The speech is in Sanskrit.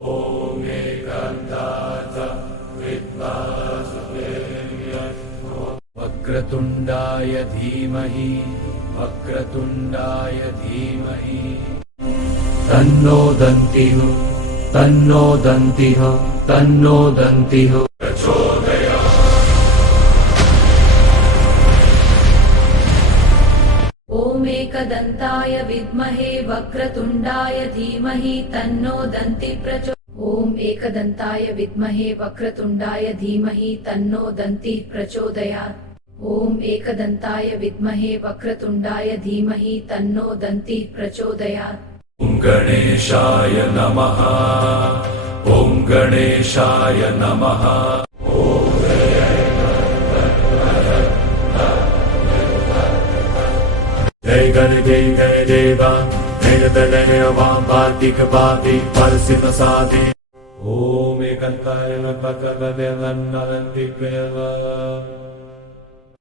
ॐ एकान्ताय विद्महे वक्रतुण्डाय धीमहि वक्रतुण्डाय धीमहि तन्नो दन्तिः तन्नो दन्तिः तन्नो दन्तिः प्रचोदयात्। ॐ एकदन्ताय विद्महे वक्रतुण्डाय धीमहि तन्नो दन्तिः प्रचोदयात्। ॐ एकदन्ताय विद्महे वक्रतुण्डाय धीमहि तन्नो दन्तिः प्रचोदयात्। ॐ एकदन्ताय विद्महे वक्रतुण्डाय धीमहि तन्नो दन्तिः प्रचोदयात्। ॐ गणेशाय नमः ॐ गणेशाय नमः। जय गणदेव जय वां वार्तिक पाति परसित साधि। ॐ एकान्ताय नमः